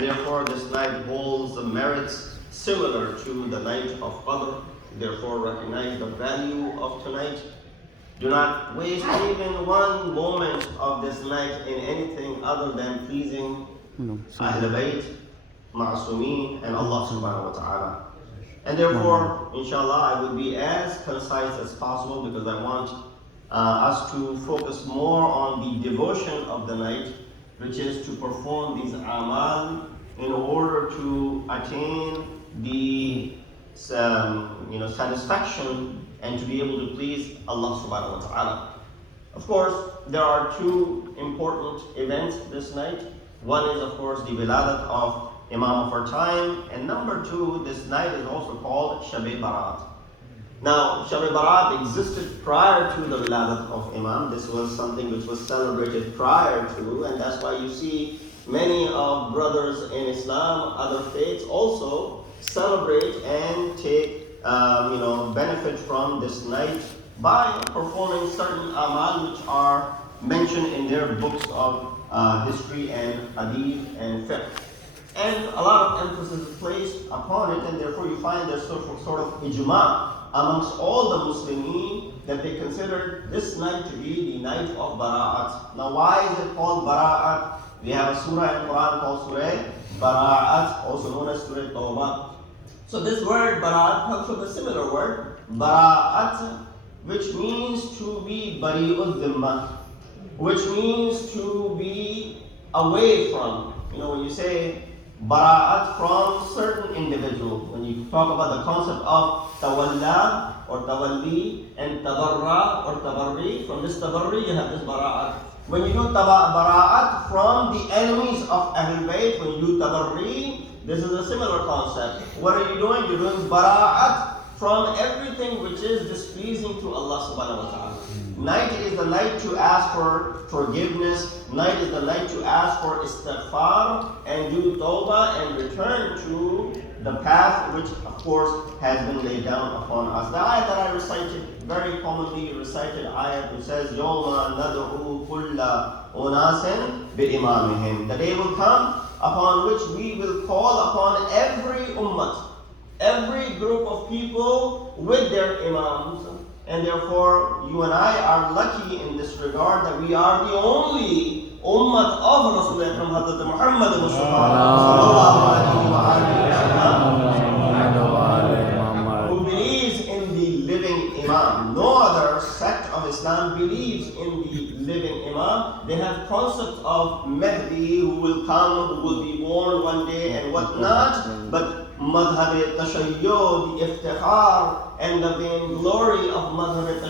and therefore this night holds the merits similar to the night of Qadr. Therefore recognize the value of tonight. Do not waste even one moment of this night in anything other than pleasing Ahl-e-Bait, Ma'asumeen, and Allah subhanahu wa ta'ala. And therefore, inshallah, I will be as concise as possible because I want us to focus more on the devotion of the night, which is to perform these amal in order to attain the satisfaction and to be able to please Allah subhanahu wa ta'ala. Of course, there are two important events this night. One is, of course, the wiladat of Imam of our time, and number two, this night is also called Shab-e-Barat. Now, Shab-e-Barat existed prior to the wiladat of Imam. This was something which was celebrated prior to, and that's why you see many of brothers in Islam, other faiths also celebrate and take benefit from this night by performing certain amal which are mentioned in their books of history and hadith and fiqh. And a lot of emphasis is placed upon it, and therefore you find there's sort of ijma amongst all the Muslimin that they consider this night to be the night of Bara'at. Now why is it called Bara'at? We have a surah in Quran called Surah Bara'at, also known as Surah Tawbah. So this word Bara'at comes from a similar word, Bara'at, which means to be bari'ud dhimma, which means to be away from. When you say Bara'at from certain individual, when you talk about the concept of tawalla or tawalli and tabarra or tabarri, from this tabarri you have this Bara'at. When you do Bara'at from the enemies of Ahl-e-Bait, when you do tabarri, this is a similar concept. What are you doing? You're doing bara'at from everything which is displeasing to Allah subhanahu wa ta'ala. Night is the night to ask for forgiveness. Night is the night to ask for istighfar and do tawbah and return to the path which of course has been laid down upon us. The ayat that I recited, very commonly recited ayat which says, Yawma nad'u kulla unasin bi-imamihim. The day will come upon which we will call upon every ummah, every group of people with their imams. And therefore, you and I are lucky in this regard that we are the only ummah of Rasulullah from Hazrat Muhammad who believes in the living imam. No other sect of Islam believes in the living imam. They have concept of Mahdi who will come, who will be born one day and whatnot, but Madhab-e-Tashayyo, the iftikhar and the vainglory of Madhab-e-Tashayyo